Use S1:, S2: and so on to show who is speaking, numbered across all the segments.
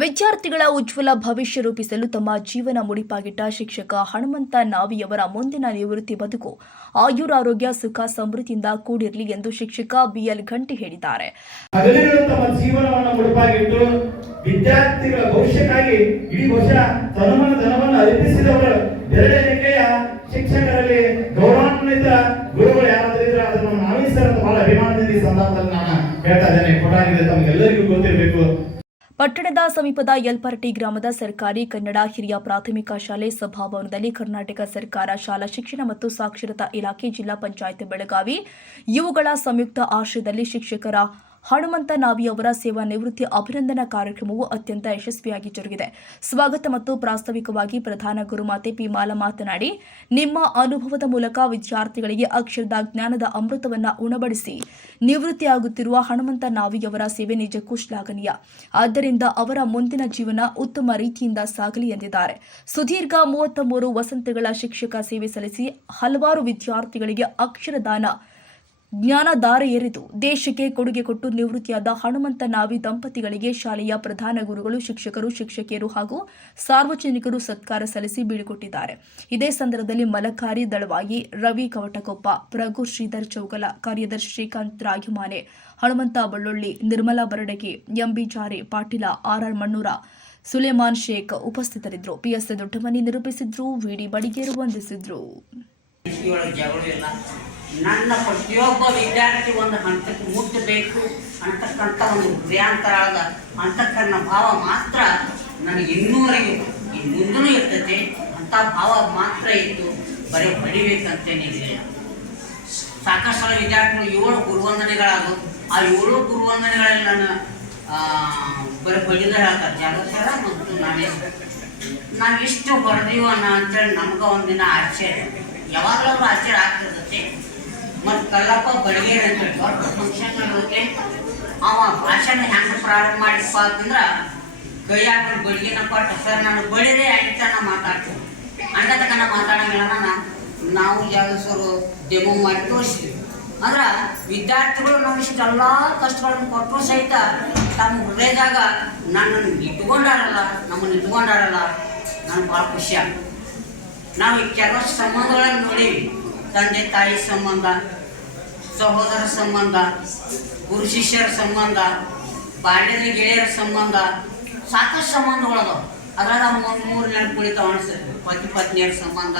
S1: ವಿದ್ಯಾರ್ಥಿಗಳ ಉಜ್ವಲ ಭವಿಷ್ಯ ರೂಪಿಸಲು ತಮ್ಮ ಜೀವನ ಮುಡಿಪಾಗಿಟ್ಟ ಶಿಕ್ಷಕ ಹನುಮಂತ ನಾವಿಯವರ ಮುಂದಿನ ನಿವೃತ್ತಿ ಬದುಕು ಆಯುರಾರೋಗ್ಯ, ಸುಖ, ಸಮೃದ್ಧಿಯಿಂದ ಕೂಡಿರಲಿ ಎಂದು ಶಿಕ್ಷಕ ಬಿಎಲ್ ಘಂಟಿ ಹೇಳಿದ್ದಾರೆ.
S2: ವಿದ್ಯಾರ್ಥಿಗಳ ಭವಿಷ್ಯಕ್ಕಾಗಿ ಇಡೀ ವರ್ಷ ಧನವನ್ನು ಅರ್ಪಿಸಿದವರು ಶಿಕ್ಷಕರಲ್ಲಿ ಗೌರವಾನ್ವಿತ ಗುರುಗಳು ಯಾರಾದ್ರೂ ಇದ್ರೆ ಅದನ್ನು ನಾವೇ ಸರ್ ಅಂತ ಬಹಳ ಅಭಿಮಾನದಿಂದ ಸಂದರ್ಭದಲ್ಲಿ ನಾನು ಹೇಳ್ತಾ ಇದ್ದೇನೆ. ಕೊಟ್ಟಾಗಿದೆ, ತಮಗೆಲ್ಲರಿಗೂ ಗೊತ್ತಿರಬೇಕು.
S1: ಪಟ್ಟಣದ ಸಮೀಪದ ಯಲ್ಪರಟಿ ಗ್ರಾಮದ ಸರ್ಕಾರಿ ಕನ್ನಡ ಹಿರಿಯ ಪ್ರಾಥಮಿಕ ಶಾಲೆ ಸಭಾಭವನದಲ್ಲಿ ಕರ್ನಾಟಕ ಸರ್ಕಾರ ಶಾಲಾ ಶಿಕ್ಷಣ ಮತ್ತು ಸಾಕ್ಷರತಾ ಇಲಾಖೆ ಜಿಲ್ಲಾ ಪಂಚಾಯತ್ ಬೆಳಗಾವಿ, ಇವುಗಳ ಸಂಯುಕ್ತ ಆಶ್ರಯದಲ್ಲಿ ಶಿಕ್ಷಕರ ಹನುಮಂತ ನಾವಿ ಅವರ ಸೇವಾ ನಿವೃತ್ತಿ ಅಭಿನಂದನಾ ಕಾರ್ಯಕ್ರಮವು ಅತ್ಯಂತ ಯಶಸ್ವಿಯಾಗಿ ಜರುಗಿದೆ. ಸ್ವಾಗತ ಮತ್ತು ಪ್ರಾಸ್ತಾವಿಕವಾಗಿ ಪ್ರಧಾನ ಗುರುಮಾತೆ ಪಿ ಮಾಲ ಮಾತನಾಡಿ, ನಿಮ್ಮ ಅನುಭವದ ಮೂಲಕ ವಿದ್ಯಾರ್ಥಿಗಳಿಗೆ ಅಕ್ಷರದ ಜ್ಞಾನದ ಅಮೃತವನ್ನ ಉಣಬಡಿಸಿ ನಿವೃತ್ತಿಯಾಗುತ್ತಿರುವ ಹನುಮಂತ ನಾವಿಯವರ ಸೇವೆ ನಿಜಕ್ಕೂ ಶ್ಲಾಘನೀಯ. ಆದ್ದರಿಂದ ಅವರ ಮುಂದಿನ ಜೀವನ ಉತ್ತಮ ರೀತಿಯಿಂದ ಸಾಗಲಿ ಎಂದಿದ್ದಾರೆ. ಸುದೀರ್ಘ ಮೂವತ್ತ ಮೂರು ವಸಂತಗಳ ಶಿಕ್ಷಕ ಸೇವೆ ಸಲ್ಲಿಸಿ ಹಲವಾರು ವಿದ್ಯಾರ್ಥಿಗಳಿಗೆ ಅಕ್ಷರದಾನ ಜ್ಞಾನಧಾರೆ ಎರೆದು ದೇಶಕ್ಕೆ ಕೊಡುಗೆ ಕೊಟ್ಟು ನಿವೃತ್ತಿಯಾದ ಹನುಮಂತ ನಾವಿ ದಂಪತಿಗಳಿಗೆ ಶಾಲೆಯ ಪ್ರಧಾನ ಗುರುಗಳು, ಶಿಕ್ಷಕರು, ಶಿಕ್ಷಕಿಯರು ಹಾಗೂ ಸಾರ್ವಜನಿಕರು ಸತ್ಕಾರ ಸಲ್ಲಿಸಿ ಬೀಳ್ಕೊಟ್ಟಿದ್ದಾರೆ. ಇದೇ ಸಂದರ್ಭದಲ್ಲಿ ಮಲಕಾರಿ ದಳವಾಗಿ ರವಿ ಕವಟಕೊಪ್ಪ ಪ್ರಭು ಶ್ರೀಧರ್ ಚೌಗಲ, ಕಾರ್ಯದರ್ಶಿ ಶ್ರೀಕಾಂತ್ ರಾಗಿಮಾನೆ ಹನುಮಂತ ಬಳ್ಳೊಳ್ಳಿ, ನಿರ್ಮಲಾ ಬರಡಗಿ, ಎಂಬಿ ಜಾರೆ ಪಾಟೀಲ, ಆರ್ಆರ್ ಮಣ್ಣೂರ, ಸುಲೇಮಾನ್ ಶೇಖ್ ಉಪಸ್ಥಿತರಿದ್ದರು. ಪಿಎಸ್ ದೊಡ್ಡಮನಿ ನಿರೂಪಿಸಿದ್ರು, ವಿಡಿ ಬಡಿಗೇರು ವಂದಿಸಿದ್ರು.
S3: ನನ್ನ ಪ್ರತಿಯೊಬ್ಬ ವಿದ್ಯಾರ್ಥಿ ಒಂದು ಹಂತಕ್ಕೆ ಮುಟ್ಟಬೇಕು. ಅಂತಕ್ಕಂಥ ಒಂದು ಹೃದಯಾಂತರಾದ ಅಂತಕ್ಕನ್ನ ಭಾವ ಮಾತ್ರ ನನಗೆ ಇನ್ನೂವರೆಗೂ ಮುಂದೂ ಇರ್ತೈತೆ ಅಂಥ ಭಾವ ಮಾತ್ರ ಇತ್ತು ಬರೀ ಹೊಡಿಬೇಕಂತೇನಿರಲಿಲ್ಲ ಸಾಕಷ್ಟು ವಿದ್ಯಾರ್ಥಿಗಳು ಏಳು ಗುರುವಂದನೆಗಳಾದವು. ಆ ಏಳು ಗುರುವಂದನೆಗಳಲ್ಲಿ ನಾನು ಬರೀ ಬಡಿದ ಹೇಳ್ತಾರೆ. ಜಾಗೃತರ ಮತ್ತು ನಾನೇ. ನಾವು ಇಷ್ಟು ಹೊಡೆದೀವ ಅಂತೇಳಿ ನಮ್ಗೆ ಒಂದಿನ ಆಶ್ಚರ್ಯ. ಯಾವಾಗಲೂ ಆಶ್ಚರ್ಯ ಆಗ್ತಿರ್ತೈತಿ ಮತ್ತು ಕಲ್ಲಪ್ಪ ಬಡಿಗೇರಿ ಅಂತೇಳಿ ದೊಡ್ಡ ಫಂಕ್ಷನ್ ನಡೆದೈತೆ ಅವ ಭಾಷಣ ಹೆಂಗೆ ಪ್ರಾರಂಭ ಮಾಡಿಪ್ಪ ಅಂತಂದ್ರೆ ಕೈಯಾಗ ಬಡಿಗೆನ ಕೊಟ್ಟು ಸರ್, ನಾನು ಬಡಿದೆ ಆಯ್ತಾನ ಮಾತಾಡ್ತೀನಿ. ಅಣ್ಣ ತಕನ ಮಾತಾಡಂಗಿಲ್ಲ ನಾನು ನಾವು ಸರ್ ಡೆಮೋ ಮಾಡಿ ತೋರಿಸ್ತೀವಿ ಅಂದ್ರೆ ವಿದ್ಯಾರ್ಥಿಗಳು ನಾವು ಇಷ್ಟೆಲ್ಲ ಕಷ್ಟಗಳನ್ನು ಕೊಟ್ಟರು ಸಹಿತ ತಮ್ಮ ಹೃದಯದಾಗ ನನ್ನನ್ನು ಇಟ್ಕೊಂಡಾರಲ್ಲ ನಮ್ಮನ್ನು ಇಟ್ಕೊಂಡಾರಲ್ಲ ನನಗೆ ಭಾಳ ಖುಷಿ ಆಗ್ತದೆ ನಾವು ಕೆಲವು ಸಂಬಂಧಗಳನ್ನು ನೋಡೀವಿ. ತಂದೆ ತಾಯಿ ಸಂಬಂಧ, ಸಹೋದರ ಸಂಬಂಧ, ಗುರು ಶಿಷ್ಯರ ಸಂಬಂಧ, ಬಾಲ್ಯದ ಗೆಳೆಯರ ಸಂಬಂಧ, ಸಾಕಷ್ಟು ಸಂಬಂಧಗಳದಾವ. ಅದ್ರಾಗ ಒಂದು ಮೂರು ನೆನಪು ಕುಳಿತಾವ ಅನಿಸ್ತದೆ ಪತಿ ಪತ್ನಿಯರ ಸಂಬಂಧ,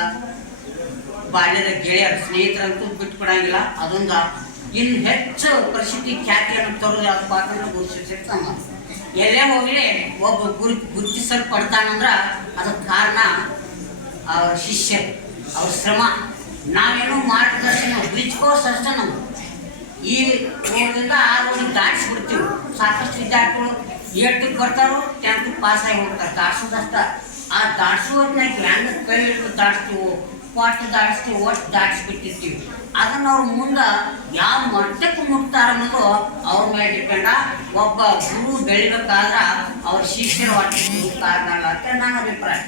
S3: ಬಾಲ್ಯದ ಗೆಳೆಯರ ಸ್ನೇಹಿತರಂತೂ ಬಿಟ್ಕೊಡಂಗಿಲ್ಲ ಅದೊಂದು ಇನ್ನು ಹೆಚ್ಚು ಪ್ರಸಿದ್ಧಿ ಖ್ಯಾತಿಯನ್ನು ತರೋದು ಯಾವ್ದಪ್ಪ ಪಾತ್ರ ಗುರು ಶಿಷ್ಯರ ಸಂಬಂಧ. ಎಲ್ಲೇ ಹೋಗಲಿ, ಒಬ್ಬ ಗುರು ಗುರುತಿಸಲ್ಪಡ್ತಾನಂದ್ರ ಅದಕ್ಕೆ ಕಾರಣ ಅವ್ರ ಶಿಷ್ಯ, ಅವ್ರ ಶ್ರಮ. ನಾವೇನೋ ಮಾರ್ಗದರ್ಶನ ಕೋರ್ಸ್ ಅಷ್ಟೇ ನಮ್ದು. ಈ ರೋಡ್ದಿಂದ ಆ ರೋಡಿಗೆ ದಾಟಿಸ್ಬಿಡ್ತೀವಿ ಸಾಕಷ್ಟು ವಿದ್ಯಾರ್ಥಿಗಳು ಏಟಿಗೆ ಬರ್ತಾರೋ ಟೆಂತ್ ಪಾಸ್ ಆಗಿ ಹೋಗ್ತಾರೆ. ದಾಟ್ಸೋದಷ್ಟ. ಆ ದಾಟ್ಸೋದ್ನಾಗ ಹೆಂಗೆ ಕೈ ಹಿಡಿದು ದಾಟಿಸ್ತೀವೋ ಒಟ್ಟು ದಾಟಿಸ್ತೀವಿ, ಒಟ್ಟು ದಾಟಿಸ್ಬಿಟ್ಟಿರ್ತೀವಿ ಅದನ್ನು ಅವ್ರ ಮುಂದೆ ಯಾವ ಮಟ್ಟಕ್ಕೆ ಮುಟ್ತಾರ ಅವ್ರ ಮೇಲೆ ಡಿಪೆಂಡ ಒಬ್ಬ ಗುರು ಬೆಳಿಬೇಕಾದ್ರೆ ಅವ್ರ ಶಿಷ್ಯರ ಒಟ್ಟಿಗೆ ಕಾರಣ ಅಂತ ನನ್ನ ಅಭಿಪ್ರಾಯ.